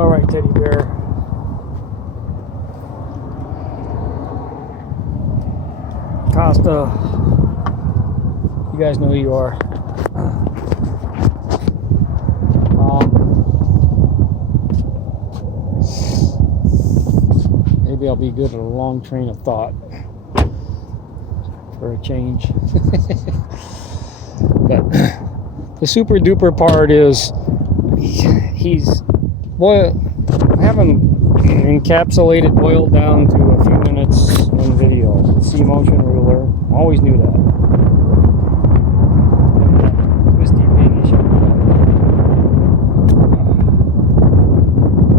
Alright, teddy bear. Costa. You guys know who you are. Maybe I'll be good at a long train of thought for a change. But the super duper part is I haven't encapsulated, boiled down to a few minutes in video. SUMMation ruler, always knew that. Twisty thing he showed me.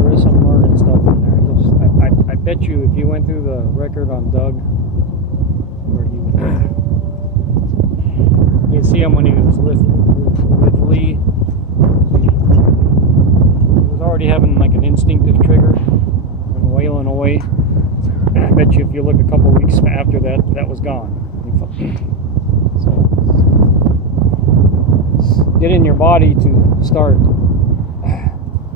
There is some learning stuff in there. I bet you if you went through the record on Doug, where you'd see him when he was with Lee. He was already having like an instinctive trigger and wailing away. I bet you if you look a couple weeks after that, that was gone. So, get in your body to start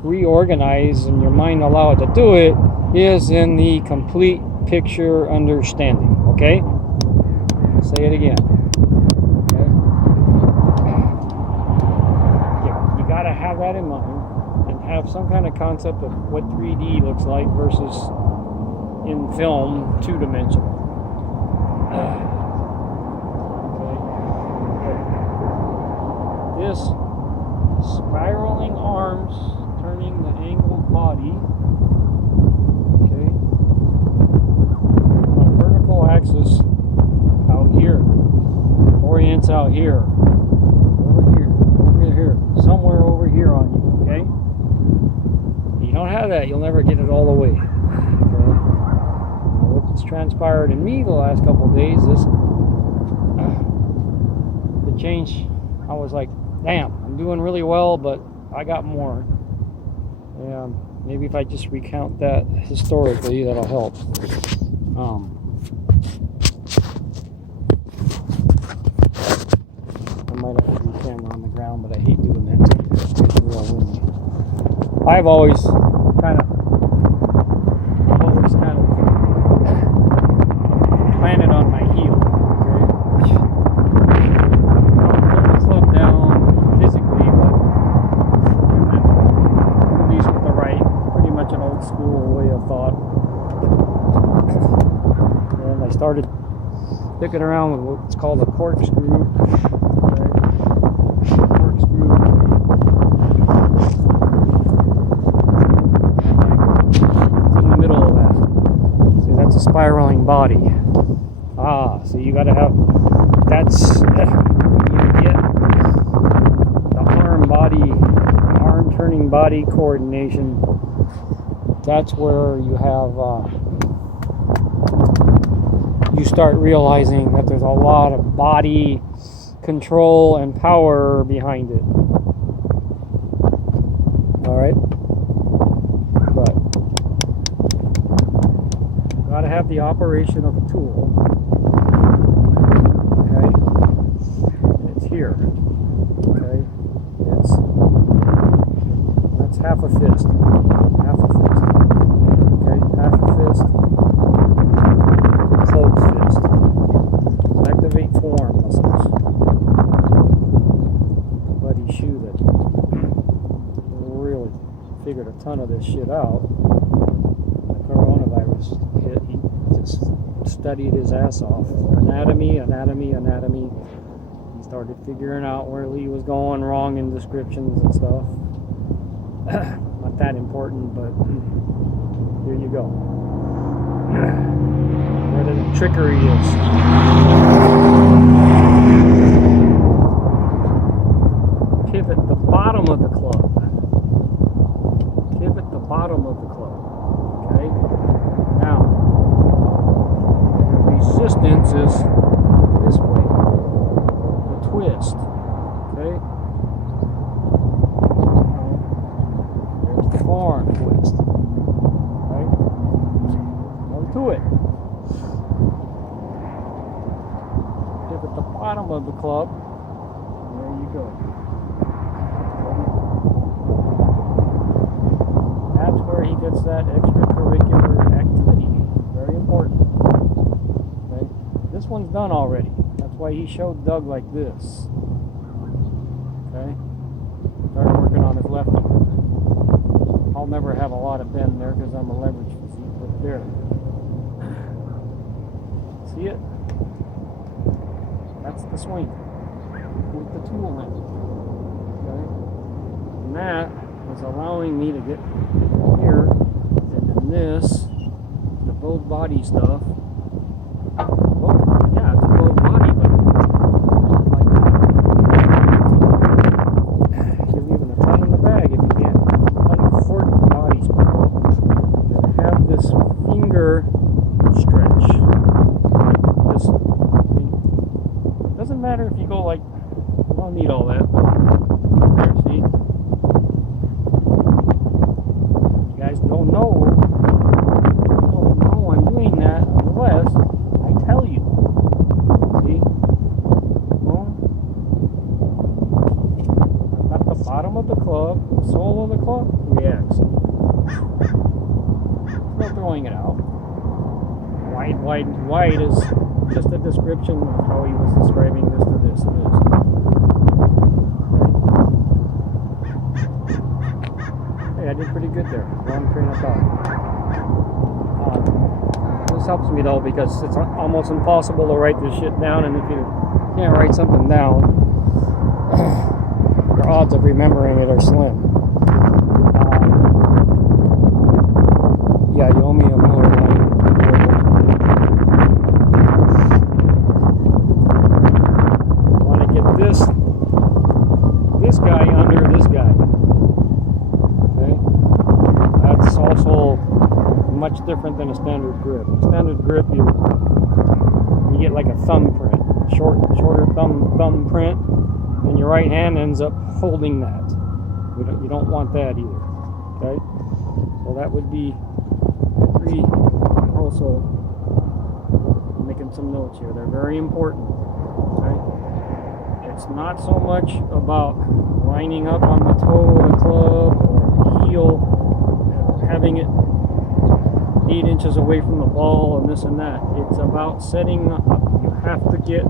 reorganize and your mind allow it to do it is in the complete picture understanding. Okay? Say it again. Okay? You gotta have that in mind and have some kind of concept of what 3D looks like versus in film, two-dimensional. Okay. This spiraling arms turning the angled body, okay, on a vertical axis out here, orients out here, over here, somewhere over here on you, okay? If you don't have that, you'll never get it all the way. What's transpired in me the last couple of days is the change. I was like, damn, I'm doing really well, but I got more. And maybe if I just recount that historically, that'll help. I might have to do camera on the ground, but I hate doing that too. It's real windy. I've always kind of planted on my heel. Okay? I'll slow down physically, but at least with the right, pretty much an old school way of thought. And I started picking around with what's called a corkscrew. Okay? Corkscrew. It's in the middle of that. See, that's a spiraling body. So you gotta have, that's, you get the arm turning body coordination. That's where you have, you start realizing that there's a lot of body control and power behind it. Alright? But you gotta have the operation of a tool. Here, okay, that's half a fist, okay, half a fist, closed fist. So activate forearm muscles. Buddy Shou that really figured a ton of this shit out. The coronavirus hit, he just studied his ass off. Anatomy. Started figuring out where Lee was going wrong in descriptions and stuff. Not that important, but here you go. Where the trickery is. Pivot the bottom of the club. Pivot the bottom of the club. Okay? Now, the resistance is this way. Twist, okay? There's the forearm twist, right? Now to it. Pivot the bottom of the club. There you go. That's that extracurricular activity. Very important. Okay? This one's done already. That's why he showed Doug like this. Okay? Started working on his left arm. I'll never have a lot of bend there because I'm a leverage physique, but there. See it? That's the swing with the tool in. Okay? And that is allowing me to get here, and then this, the both body stuff. Well, yeah, it's a both body, but like that. You're leaving a ton in the bag if you can't uncork the body spot. And have this finger stretch. This, see, it doesn't matter if you go like, I don't need all that, but there, see? You guys don't know I'm doing that unless I tell you. See? Boom. At the bottom of the club, the sole of the club reacts. Still throwing it out. Wide is just a description of how he was describing this to this and this. Okay. Hey, I did pretty good there. Long train of thought. This helps me though because it's almost impossible to write this shit down, and if you can't write something down, your odds of remembering it are slim. Yeah, you owe me a Miller Lite. Want to get this guy under this guy. Okay, that's also much different than a standard grip. Standard grip, you get like a thumbprint, shorter thumb print, and your right hand ends up holding that. You don't want that either. Okay, so that would be three. Also, I'm making some notes here. They're very important. Okay, it's not so much about lining up on the toe of the club or heel, having it 8 inches away from the ball and this and that. It's about setting up. You have to get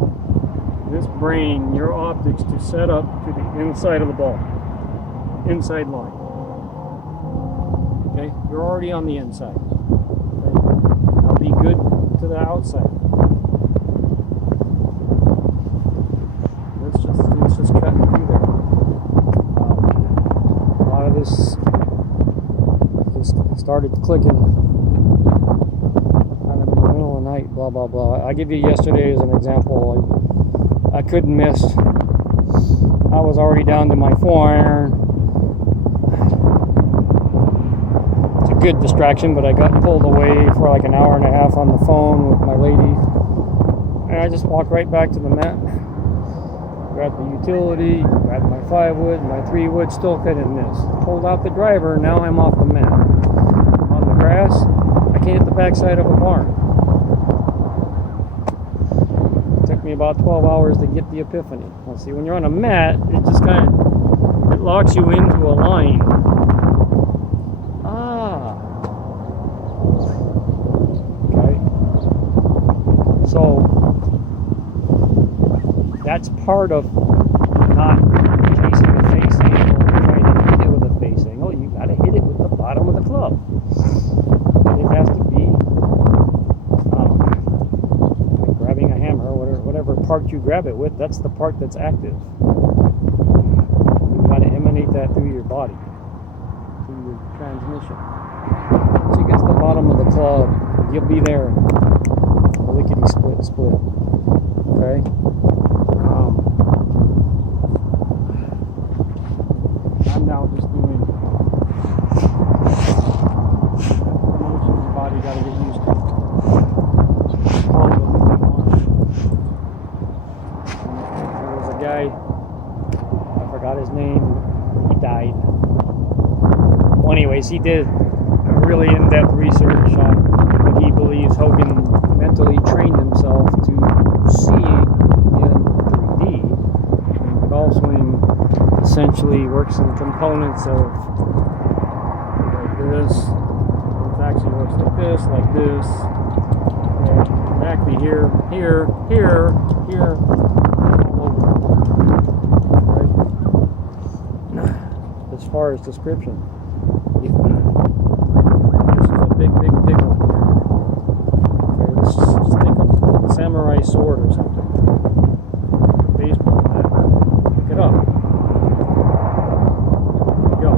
this brain, your optics, to set up to the inside of the ball. Inside line. Okay? You're already on the inside. Okay? Now be good to the outside. It's just cutting through there. A lot of this just started clicking. Night, blah blah blah. I give you yesterday as an example. I couldn't miss. I was already down to my 4-iron. It's a good distraction, but I got pulled away for like an hour and a half on the phone with my lady, and I just walked right back to the mat. Grabbed the utility, grabbed my 5-wood, my 3-wood, still couldn't miss. Pulled out the driver, now I'm off the mat. On the grass, I can't hit the backside of a barn. Me about 12 hours to get the epiphany. Well, see, when you're on a mat, it just kind of, it locks you into a line. Okay. So that's part of not chasing the face angle, trying to hit it with a face angle. You got to hit it with the bottom of the club. It has to be like grabbing a hammer, whatever part you grab it with, that's the part that's active. You've got to emanate that through your body, through your transmission. Once you get to the bottom of the club, you'll be there. Lickety split. Okay? I'm now just doing motions the body got to get used to. There was a guy, I forgot his name, he died. Well, anyways, he did really in-depth research on what he believes Hogan mentally trained himself to see in 3D. And golf swing essentially works in components of like this, actually works like this, okay. Exactly here, all over. Right? As far as description, this is a big one here. Okay, let's just think of a samurai sword or something. Baseball bat. Pick it up. There you go. Okay.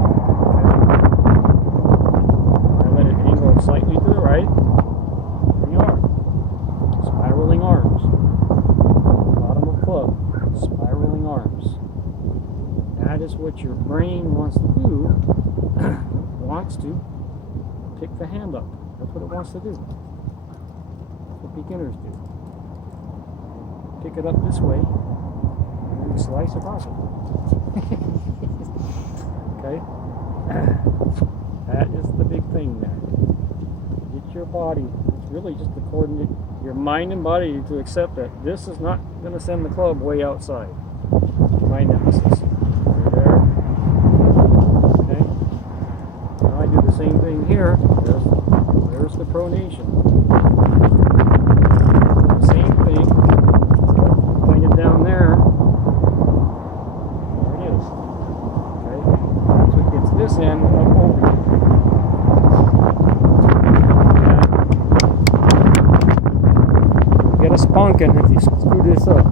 I let it angle slightly to the right. There you are. Spiraling arms. Bottom of club. Spiraling arms. That is what your brain wants to do. Wants to pick the hand up. That's what it wants to do. That's what beginners do. Pick it up this way and then slice across it. Okay? That is the big thing there. Get your body, it's really just to coordinate your mind and body to accept that this is not going to send the club way outside. My nemesis. There. Okay? Now I do the same thing here. There's the pronation. The same thing. Point it down there. There it is. Okay? So it gets this end up over here. Get a spunking if you screw this up.